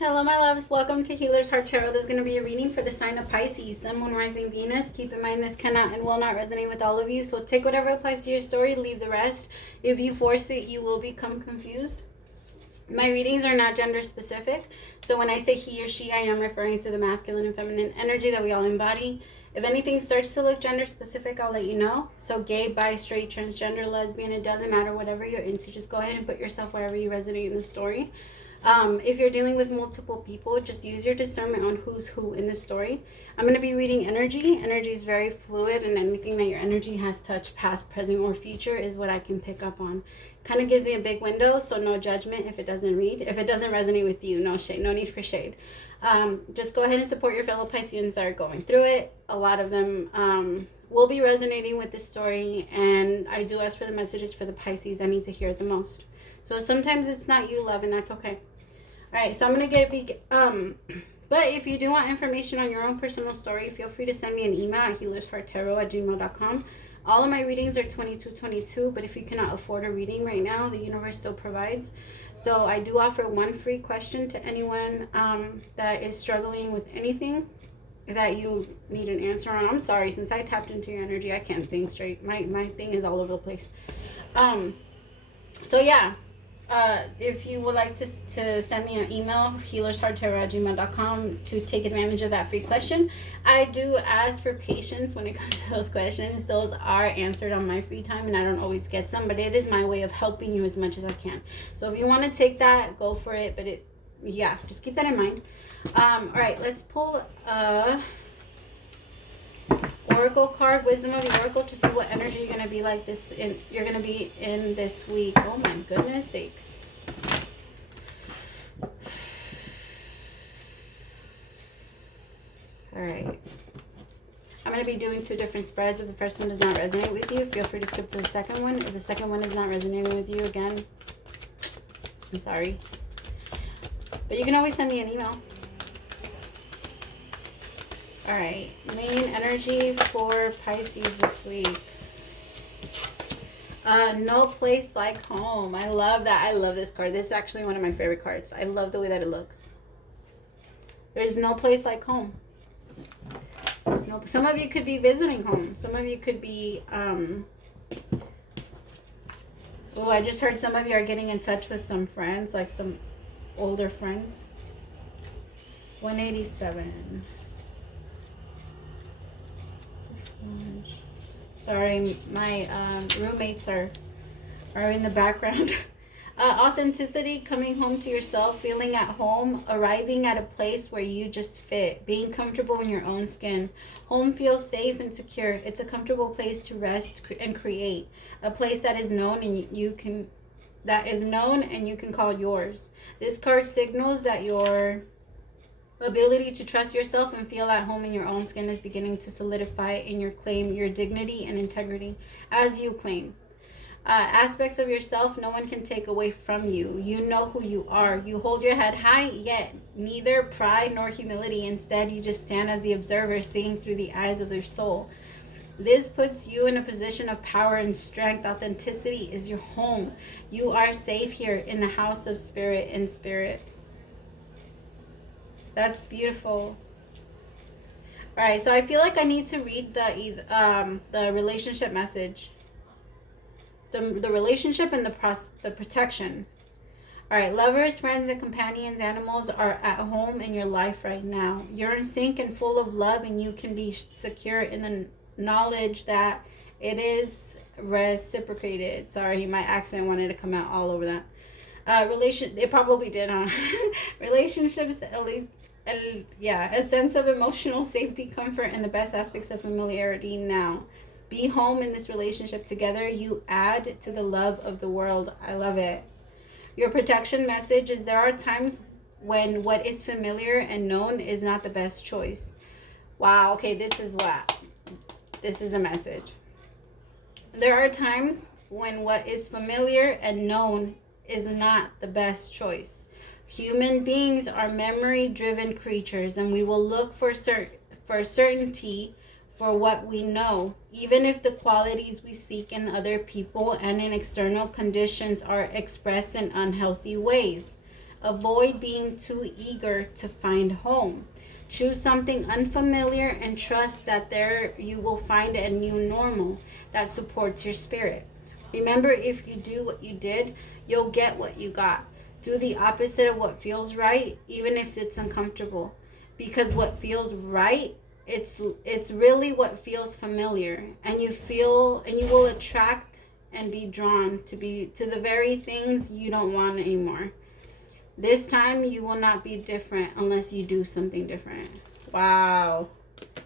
Hello, my loves. Welcome to Healer's Heart Tarot. There's going to be a reading for the sign of Pisces, Sun, Moon, Rising, Venus. Keep in mind this cannot and will not resonate with all of you, so take whatever applies to your story, leave the rest. If you force it, you will become confused. My readings are not gender specific, so when I say he or she, I am referring to the masculine and feminine energy that we all embody. If anything starts to look gender specific, I'll let you know. So gay, bi, straight, transgender, lesbian, it doesn't matter. Whatever you're into, just go ahead and put yourself wherever you resonate in the story. If you're dealing with multiple people, just use your discernment on who's who in the story. I'm going to be reading energy. Energy is very fluid, and anything that your energy has touched, past, present, or future, is what I can pick up on. Kind of gives me a big window, so no judgment if it doesn't read. If it doesn't resonate with you, no shade, no need for shade. Just go ahead and support your fellow Pisceans that are going through it. A lot of them will be resonating with this story, and I do ask for the messages for the Pisces that need to hear it the most. So sometimes it's not you, love, and that's okay. All right, so I'm going to get but if you do want information on your own personal story, feel free to send me an email at HealersHeartTarot@gmail.com. All of my readings are 2222, but if you cannot afford a reading right now, the universe still provides. So I do offer one free question to anyone that is struggling with anything that you need an answer on. I'm sorry, since I tapped into your energy, I can't think straight. My thing is all over the place. So yeah. If you would like to send me an email, HealersHeartTarot@gmail.com, to take advantage of that free question. I do ask for patience when it comes to those questions. Those are answered on my free time, and I don't always get some, but it is my way of helping you as much as I can. So if you want to take that, go for it. But just keep that in mind. All right, let's pull Oracle card, Wisdom of the Oracle, to see what energy you're gonna be like you're gonna be in this week. Oh my goodness sakes. All right. I'm gonna be doing two different spreads. If the first one does not resonate with you, feel free to skip to the second one. If the second one is not resonating with you, again, I'm sorry. But you can always send me an email. All right, main energy for Pisces this week. No place like home. I love that. I love this card. This is actually one of my favorite cards. I love the way that it looks. There's no place like home. Some of you could be visiting home. Some of you could be, I just heard some of you are getting in touch with some friends, like some older friends. 187. Sorry, my roommates are in the background. Authenticity, coming home to yourself, feeling at home, arriving at a place where you just fit, being comfortable in your own skin. Home feels safe and secure. It's a comfortable place to rest and create, a place that is known and you can call yours. This card signals that your ability to trust yourself and feel at home in your own skin is beginning to solidify in your dignity and integrity as you claim. Aspects of yourself no one can take away from you. You know who you are. You hold your head high, yet neither pride nor humility. Instead, you just stand as the observer, seeing through the eyes of your soul. This puts you in a position of power and strength. Authenticity is your home. You are safe here in the house of spirit and spirit. That's beautiful. All right, so I feel like I need to read the relationship message, the relationship and the protection. All right, lovers, friends, and companions, animals are at home in your life right now. You're in sync and full of love, and you can be secure in the knowledge that it is reciprocated. Sorry, my accent wanted to come out all over that. It probably did, huh? Relationships, at least, a sense of emotional safety, comfort, and the best aspects of familiarity now. Be home in this relationship together. You add to the love of the world. I love it. Your protection message is there are times when what is familiar and known is not the best choice. Wow, okay, this is a message. There are times when what is familiar and known is not the best choice. Human beings are memory-driven creatures, and we will look for certainty for what we know, even if the qualities we seek in other people and in external conditions are expressed in unhealthy ways. Avoid being too eager to find home. Choose something unfamiliar and trust that there you will find a new normal that supports your spirit. Remember, if you do what you did, you'll get what you got. Do the opposite of what feels right, even if it's uncomfortable. Because what feels right, it's really what feels familiar, and you will attract and be drawn to the very things you don't want anymore. This time you will not be different unless you do something different. Wow.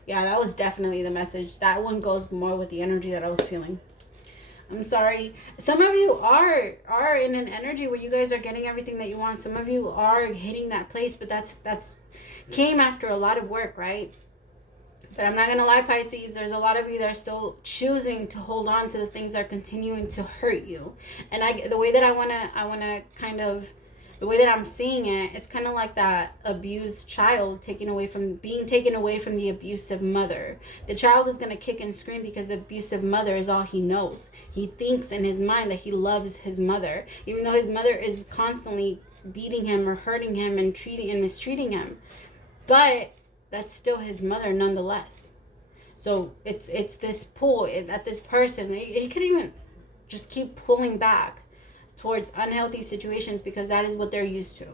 Yeah, that was definitely the message. That one goes more with the energy that I was feeling. I'm sorry. Some of you are in an energy where you guys are getting everything that you want. Some of you are hitting that place, but that's came after a lot of work, right? But I'm not going to lie, Pisces, there's a lot of you that are still choosing to hold on to the things that are continuing to hurt you. And the way that I want to kind of, the way that I'm seeing it, it's kind of like that abused child being taken away from the abusive mother. The child is going to kick and scream because the abusive mother is all he knows. He thinks in his mind that he loves his mother, even though his mother is constantly beating him or hurting him and mistreating him. But that's still his mother nonetheless. So it's this pull at this person. He could even just keep pulling back towards unhealthy situations because that is what they're used to.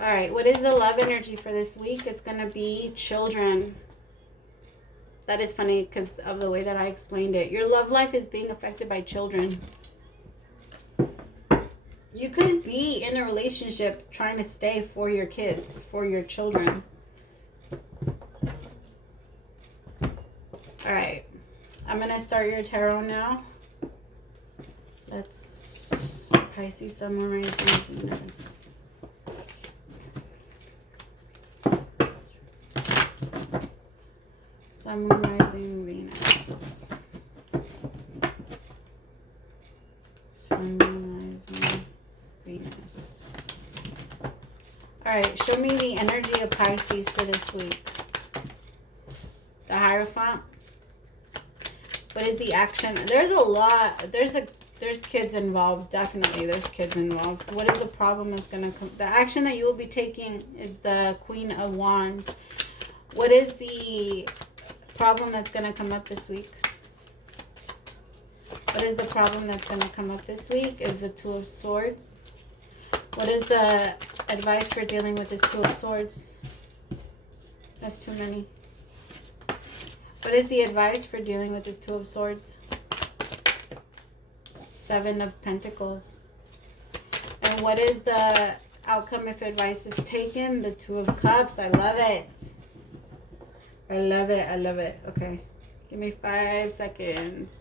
All right, what is the love energy for this week? It's going to be children. That is funny because of the way that I explained it. Your love life is being affected by children. You could be in a relationship trying to stay for your kids, for your children. All right. I'm going to start your tarot now. Let's Pisces, Sun, Moon, Rising, Venus. Sun, Moon, Rising, Venus. Sun, Moon, Rising, Venus. All right, show me the energy of Pisces for this week. The Hierophant. What is the action? There's a lot. There's kids involved. Definitely, there's kids involved. What is the problem that's going to come? The action that you will be taking is the Queen of Wands. What is the problem that's going to come up this week? What is the problem that's going to come up this week? Is the Two of Swords. What is the advice for dealing with this Two of Swords? That's too many. What is the advice for dealing with this Two of Swords? Seven of Pentacles. And what is the outcome if advice is taken? The Two of Cups. I love it. I love it. I love it. Okay. Give me 5 seconds.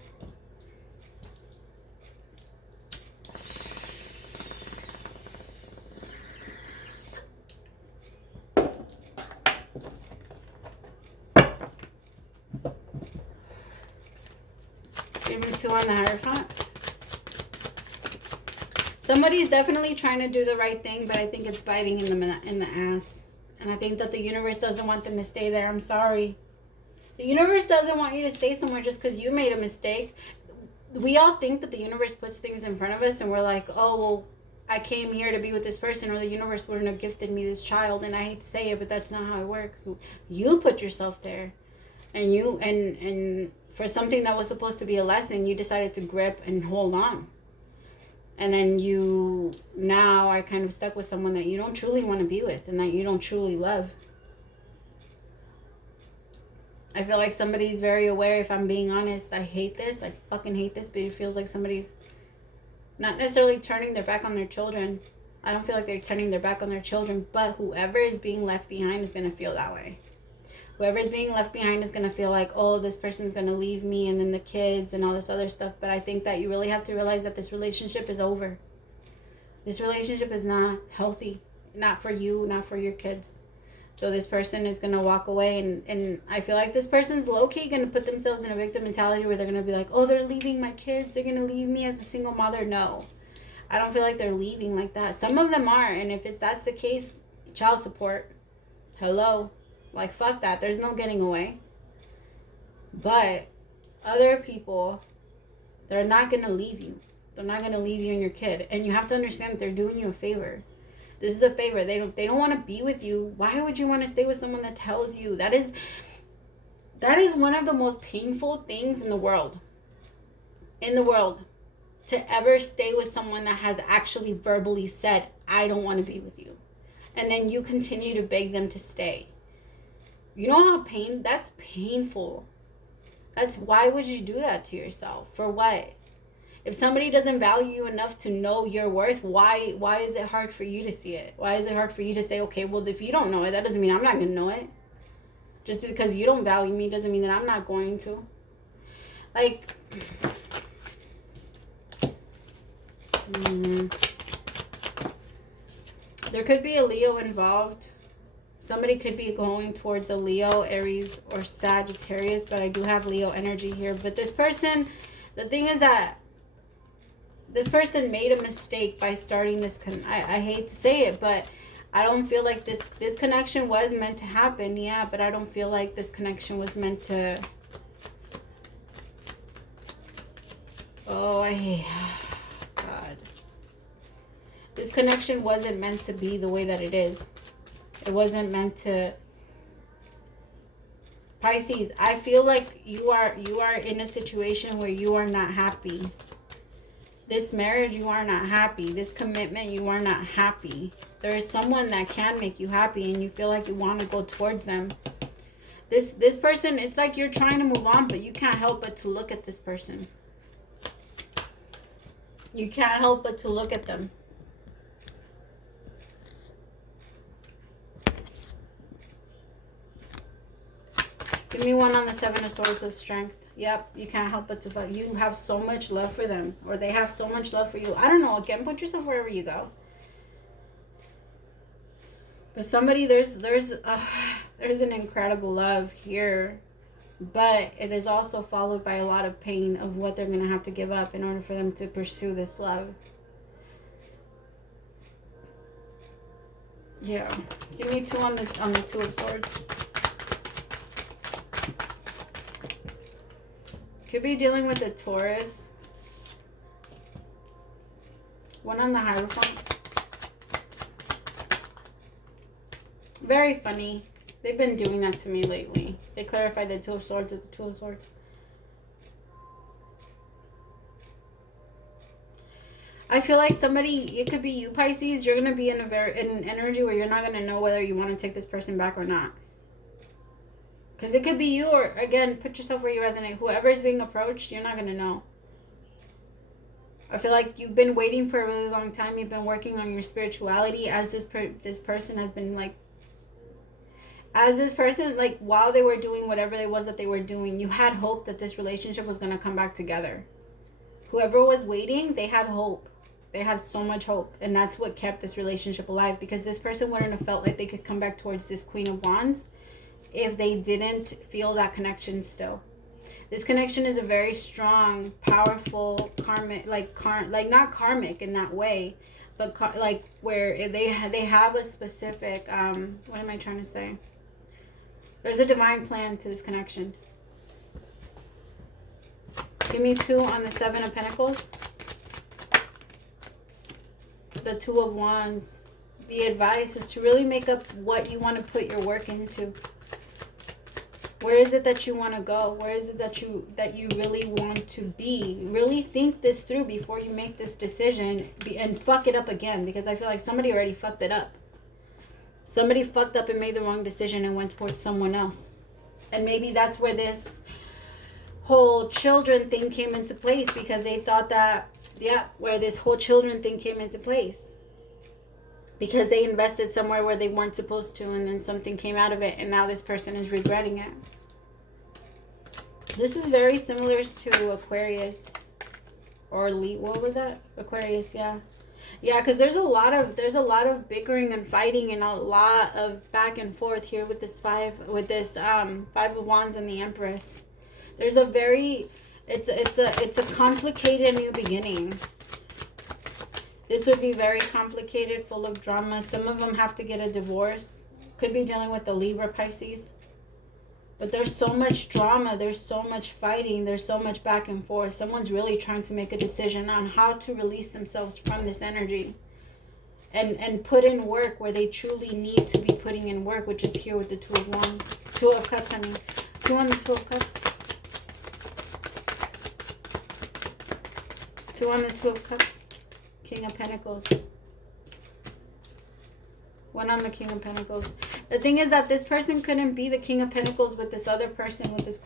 Give me 2 on the Hierophant. Somebody's definitely trying to do the right thing, but I think it's biting in the ass. And I think that the universe doesn't want them to stay there. I'm sorry. The universe doesn't want you to stay somewhere just because you made a mistake. We all think that the universe puts things in front of us and we're like, oh, well, I came here to be with this person, or the universe wouldn't have gifted me this child. And I hate to say it, but that's not how it works. You put yourself there. And for something that was supposed to be a lesson, you decided to grip and hold on. And then you now are kind of stuck with someone that you don't truly want to be with and that you don't truly love. I feel like somebody's very aware, if I'm being honest. I hate this. I fucking hate this, but it feels like somebody's not necessarily turning their back on their children. I don't feel like they're turning their back on their children, but whoever is being left behind is going to feel that way. Whoever is being left behind is going to feel like, oh, this person's going to leave me, and then the kids and all this other stuff. But I think that you really have to realize that this relationship is over. This relationship is not healthy. Not for you, not for your kids. So this person is going to walk away, and I feel like this person's low-key going to put themselves in a victim mentality where they're going to be like, oh, they're leaving my kids. They're going to leave me as a single mother. No. I don't feel like they're leaving like that. Some of them are, and if that's the case, child support. Hello. Like, fuck that. There's no getting away. But other people, they're not going to leave you. They're not going to leave you and your kid. And you have to understand that they're doing you a favor. This is a favor. They don't want to be with you. Why would you want to stay with someone that tells you? That is one of the most painful things in the world. To ever stay with someone that has actually verbally said, I don't want to be with you. And then you continue to beg them to stay. You know how that's painful. Why would you do that to yourself? For what? If somebody doesn't value you enough to know your worth, why is it hard for you to see it? Why is it hard for you to say, okay, well, if you don't know it, that doesn't mean I'm not going to know it. Just because you don't value me doesn't mean that I'm not going to. Like, there could be a Leo involved. Somebody could be going towards a Leo, Aries, or Sagittarius, but I do have Leo energy here. But this person, the thing is that this person made a mistake by starting this. I hate to say it, but I don't feel like this connection was meant to happen. Yeah, but I don't feel like this connection was meant to. God. This connection wasn't meant to be the way that it is. It wasn't meant to. Pisces, I feel like you are in a situation where you are not happy. This marriage, you are not happy. This commitment, you are not happy. There is someone that can make you happy and you feel like you want to go towards them. This person, it's like you're trying to move on, but you can't help but to look at this person. You can't help but to look at them. Give me one on the Seven of Swords with strength. Yep, you can't help but to. You have so much love for them, or they have so much love for you. I don't know. Again, put yourself wherever you go. But somebody, there's an incredible love here, but it is also followed by a lot of pain of what they're gonna have to give up in order for them to pursue this love. Yeah, give me two on the Two of Swords. Could be dealing with a Taurus. One on the Hierophant. Very funny. They've been doing that to me lately. They clarified the Two of Swords with the Two of Swords. I feel like somebody, it could be you, Pisces. You're going to be in an energy where you're not going to know whether you want to take this person back or not. Because it could be you, or again, put yourself where you resonate. Whoever is being approached, you're not going to know. I feel like you've been waiting for a really long time. You've been working on your spirituality as this person has been like, while they were doing whatever it was that they were doing, you had hope that this relationship was going to come back together. Whoever was waiting, they had hope. They had so much hope. And that's what kept this relationship alive. Because this person wouldn't have felt like they could come back towards this Queen of Wands if they didn't feel that connection still. This connection is a very strong, powerful, karmic, not karmic in that way, but where they have a specific, what am I trying to say? There's a divine plan to this connection. Give me two on the Seven of Pentacles. The Two of Wands. The advice is to really make up what you want to put your work into. Where is it that you want to go? Where is it that you really want to be? Really think this through before you make this decision and fuck it up again. Because I feel like somebody already fucked it up. Somebody fucked up and made the wrong decision and went towards someone else. And maybe that's where this whole children thing came into place. Because they thought that, where this whole children thing came into place. Because they invested somewhere where they weren't supposed to, and then something came out of it, and now this person is regretting it. This is very similar to Aquarius. Or what was that? Aquarius, yeah. Yeah, because there's a lot of bickering and fighting and a lot of back and forth here with this Five of Wands and the Empress. There's it's a complicated new beginning. This would be very complicated, full of drama. Some of them have to get a divorce. Could be dealing with the Libra, Pisces. But there's so much drama, there's so much fighting, there's so much back and forth. Someone's really trying to make a decision on how to release themselves from this energy. And put in work where they truly need to be putting in work, which is here with the Two of Wands. Two of Cups, I mean. 2 on the Two of Cups. 2 on the Two of Cups. King of Pentacles. 1 on the King of Pentacles. The thing is that this person couldn't be the King of Pentacles with this other person, with this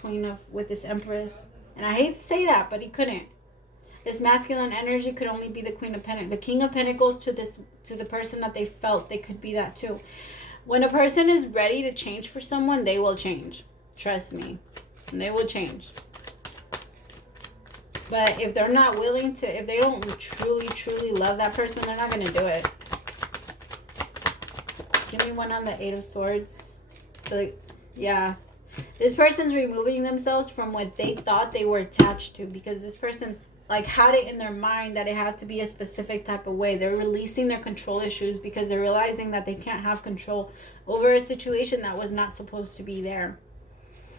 with this Empress. And I hate to say that, but he couldn't. This masculine energy could only be the Queen of Pentacles. The King of Pentacles to the person that they felt, they could be that too. When a person is ready to change for someone, they will change. Trust me. And they will change. But if they're not willing to, if they don't truly, truly love that person, they're not going to do it. Give me 1 on the 8 of Swords. Yeah. This person's removing themselves from what they thought they were attached to, because this person had it in their mind that it had to be a specific type of way. They're releasing their control issues because they're realizing that they can't have control over a situation that was not supposed to be there.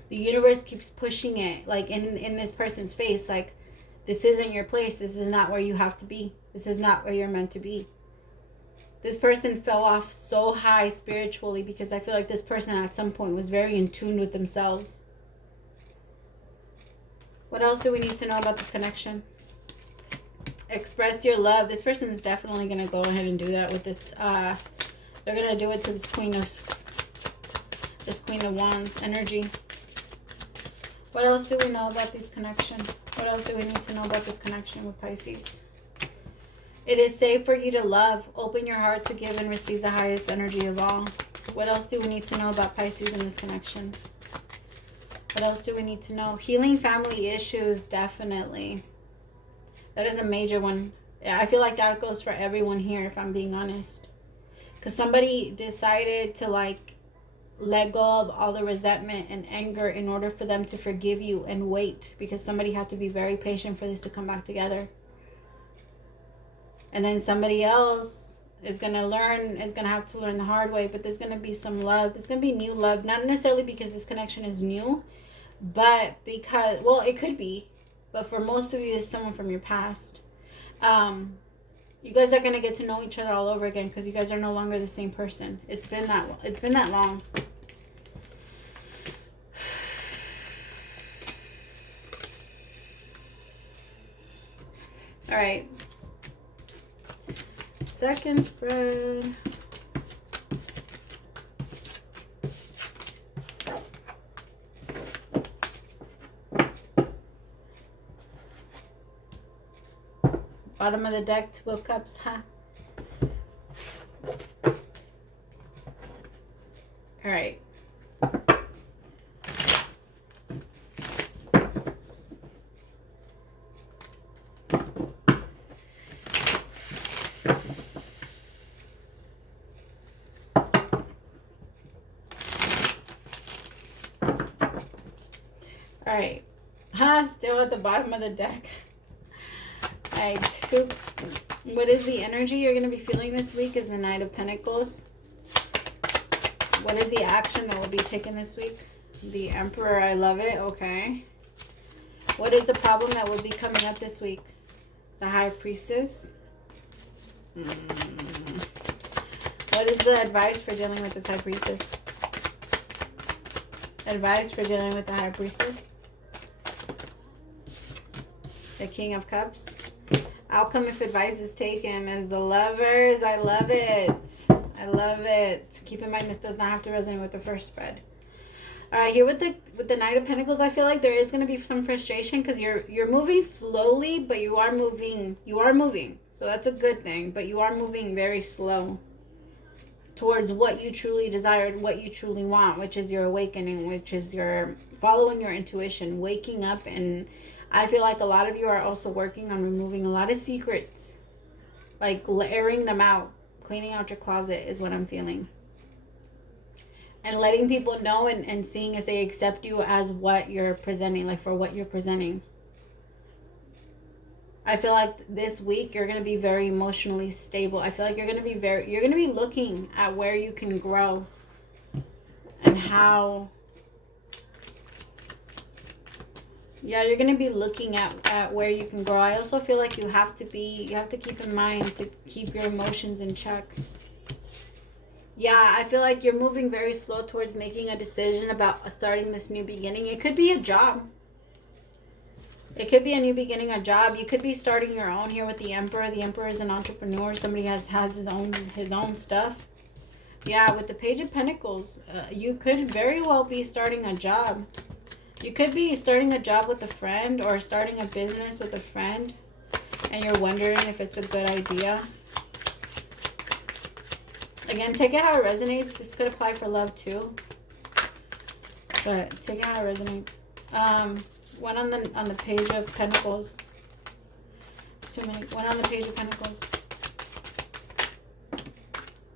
The universe keeps pushing it in this person's face, this isn't your place. This is not where you have to be. This is not where you're meant to be. This person fell off so high spiritually because I feel like this person at some point was very in tune with themselves. What else do we need to know about this connection? Express your love. This person is definitely going to go ahead and do that with this. They're going to do it to this Queen of Wands energy. What else do we know about this connection? What else do we need to know about this connection with Pisces? It is safe for you to love. Open your heart to give and receive the highest energy of all. What else do we need to know about Pisces in this connection? What else do we need to know? Healing family issues, definitely. That is a major one. I feel like that goes for everyone here, if I'm being honest. Because somebody decided to let go of all the resentment and anger in order for them to forgive you and wait. Because somebody had to be very patient for this to come back together. And then somebody else is going to have to learn the hard way. But there's going to be some love. There's going to be new love. Not necessarily because this connection is new. But because, well, it could be. But for most of you, it's someone from your past. You guys are going to get to know each other all over again. Because you guys are no longer the same person. It's been that long. All right. Second spread. Bottom of the deck, Two of Cups, huh? All right. All right. Still at the bottom of the deck. All right. What is the energy you're going to be feeling this week is the Knight of Pentacles. What is the action that will be taken this week? The Emperor. I love it. Okay. What is the problem that will be coming up this week? The High Priestess. What is the advice for dealing with this High Priestess? Advice for dealing with the High Priestess. The King of Cups. Outcome if advice is taken is the Lovers. I love it. I love it. Keep in mind this does not have to resonate with the first spread. All right, here with the Knight of Pentacles, I feel like there is going to be some frustration because you're moving slowly, but you are moving. You are moving. So that's a good thing, but you are moving very slow towards what you truly desired, what you truly want, which is your awakening, which is your following your intuition, waking up. And I feel like a lot of you are also working on removing a lot of secrets, like airing them out, cleaning out your closet is what I'm feeling. And letting people know and seeing if they accept you as what you're presenting, like for what you're presenting. I feel like this week you're going to be very emotionally stable. I feel like you're going to be looking at where you can grow and how Yeah, you're going to be looking at where you can grow. I also feel like you have to keep in mind to keep your emotions in check. Yeah, I feel like you're moving very slow towards making a decision about starting this new beginning. It could be a job. It could be a new beginning, a job. You could be starting your own here with the Emperor. The Emperor is an entrepreneur. Somebody has his own stuff. Yeah, with the Page of Pentacles, you could very well be starting a job. You could be starting a job with a friend or starting a business with a friend, and you're wondering if it's a good idea. Again, take it how it resonates. This could apply for love too, but take it how it resonates. One on the Page of Pentacles. It's too many. One on the Page of Pentacles.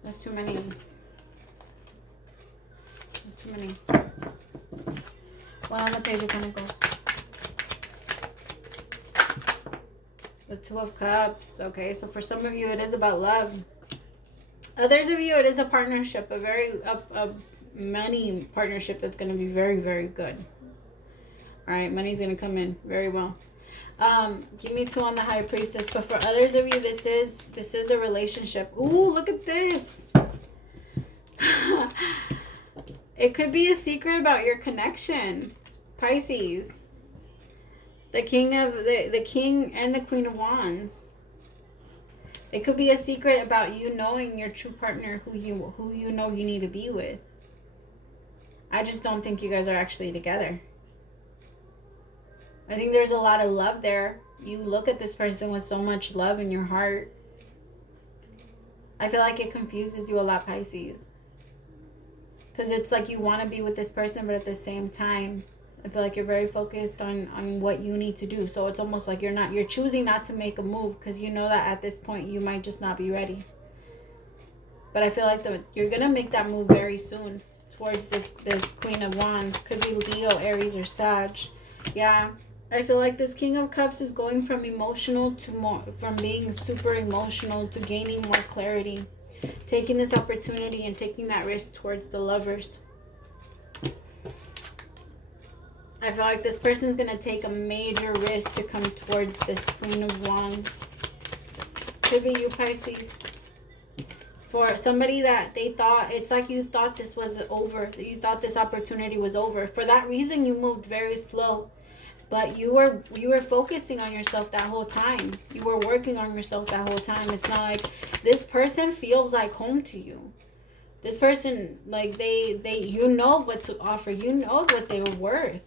That's too many. That's too many. One on the Page of Pentacles. The Two of Cups. Okay, so for some of you, it is about love. Others of you, it is a partnership, a money partnership that's going to be very, very good. All right, money's going to come in very well. Give me 2 on the High Priestess. But for others of you, this is a relationship. Ooh, look at this. It could be a secret about your connection, Pisces. The King and the Queen of Wands. It could be a secret about you knowing your true partner, who you know you need to be with. I just don't think you guys are actually together. I think there's a lot of love there. You look at this person with so much love in your heart. I feel like it confuses you a lot, Pisces. Because it's like you want to be with this person, but at the same time, I feel like you're very focused on what you need to do. So it's almost like you're choosing not to make a move because you know that at this point you might just not be ready. But I feel like you're going to make that move very soon towards this Queen of Wands. Could be Leo, Aries, or Sag. Yeah. I feel like this King of Cups is going from from being super emotional to gaining more clarity. Taking this opportunity and taking that risk towards the Lovers. I feel like this person is going to take a major risk to come towards this Queen of Wands. Could be you, Pisces. For somebody that it's like you thought this was over. You thought this opportunity was over. For that reason, you moved very slow. But you were focusing on yourself that whole time. You were working on yourself that whole time. It's not like this person feels like home to you. This person, like you know what to offer. You know what they're worth.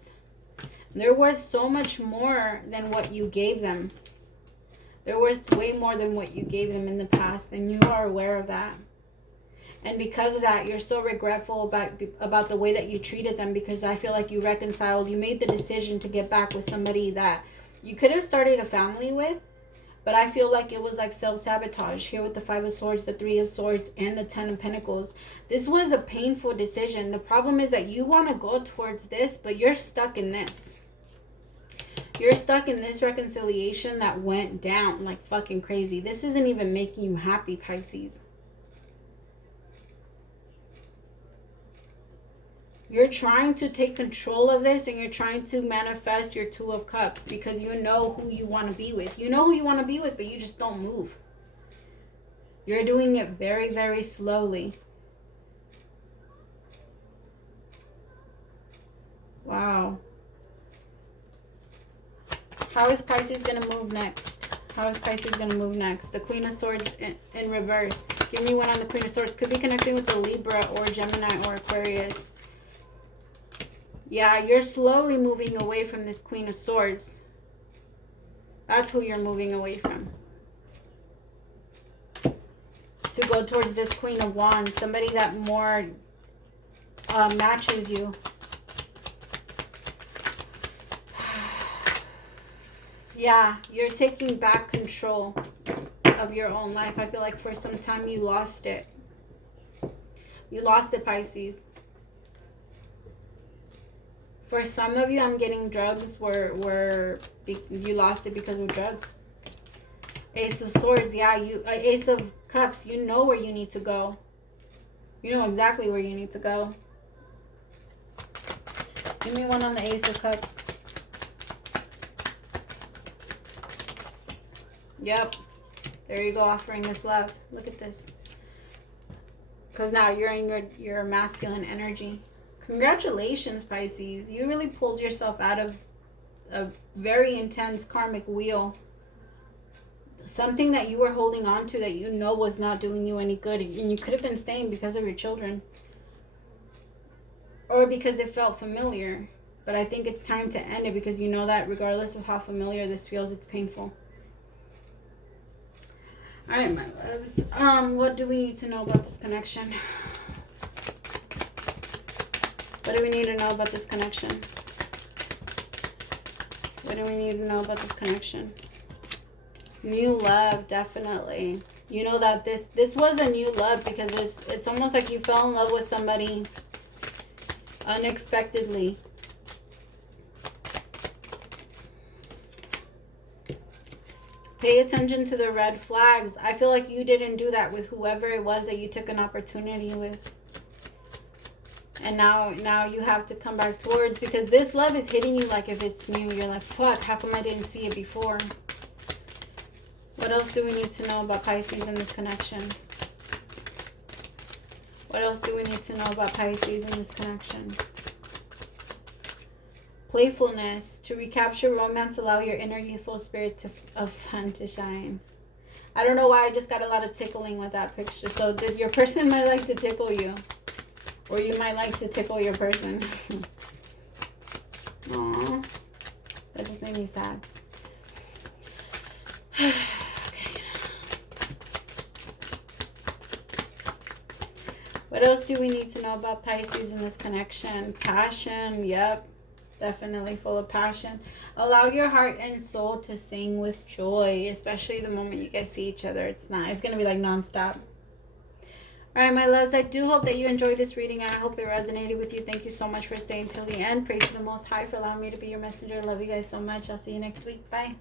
They're worth so much more than what you gave them. They're worth way more than what you gave them in the past, and you are aware of that. And because of that, you're so regretful about the way that you treated them, because I feel like you reconciled. You made the decision to get back with somebody that you could have started a family with, but I feel like it was like self-sabotage here with the 5 of Swords, the 3 of Swords, and the 10 of Pentacles. This was a painful decision. The problem is that you want to go towards this, but you're stuck in this. You're stuck in this reconciliation that went down like fucking crazy. This isn't even making you happy, Pisces. You're trying to take control of this, and you're trying to manifest your 2 of Cups because you know who you want to be with. You know who you want to be with, but you just don't move. You're doing it very, very slowly. Wow. How is Pisces going to move next? How is Pisces going to move next? The Queen of Swords in reverse. Give me one on the Queen of Swords. Could be connecting with the Libra or Gemini or Aquarius. Yeah, you're slowly moving away from this Queen of Swords. That's who you're moving away from. To go towards this Queen of Wands. Somebody that more matches you. Yeah, you're taking back control of your own life. I feel like for some time you lost it. You lost it, Pisces. For some of you, I'm getting drugs you lost it because of drugs. Ace of Swords, yeah, Ace of Cups, you know where you need to go. You know exactly where you need to go. Give me one on the Ace of Cups. Yep. There you go, offering this love. Look at this. Because now you're in your masculine energy. Congratulations, Pisces. You really pulled yourself out of a very intense karmic wheel. Something that you were holding on to that you know was not doing you any good. And you could have been staying because of your children. Or because it felt familiar. But I think it's time to end it because you know that regardless of how familiar this feels, it's painful. Alright, my loves. What do we need to know about this connection? What do we need to know about this connection? What do we need to know about this connection? New love, definitely. You know that this was a new love because it's almost like you fell in love with somebody unexpectedly. Pay attention to the red flags. I feel like you didn't do that with whoever it was that you took an opportunity with. And now you have to come back towards, because this love is hitting you like if it's new. You're like, fuck, how come I didn't see it before? What else do we need to know about Pisces in this connection? What else do we need to know about Pisces in this connection? Playfulness. To recapture romance, allow your inner youthful spirit of fun to shine. I don't know why I just got a lot of tickling with that picture. So your person might like to tickle you. Or you might like to tickle your person. Aww. That just made me sad. Okay. What else do we need to know about Pisces in this connection? Passion. Yep. Definitely full of passion. Allow your heart and soul to sing with joy, especially the moment you guys see each other. It's going to be like nonstop. All right, my loves, I do hope that you enjoyed this reading, and I hope it resonated with you. Thank you so much for staying till the end. Praise to the Most High for allowing me to be your messenger. Love you guys so much. I'll see you next week. Bye.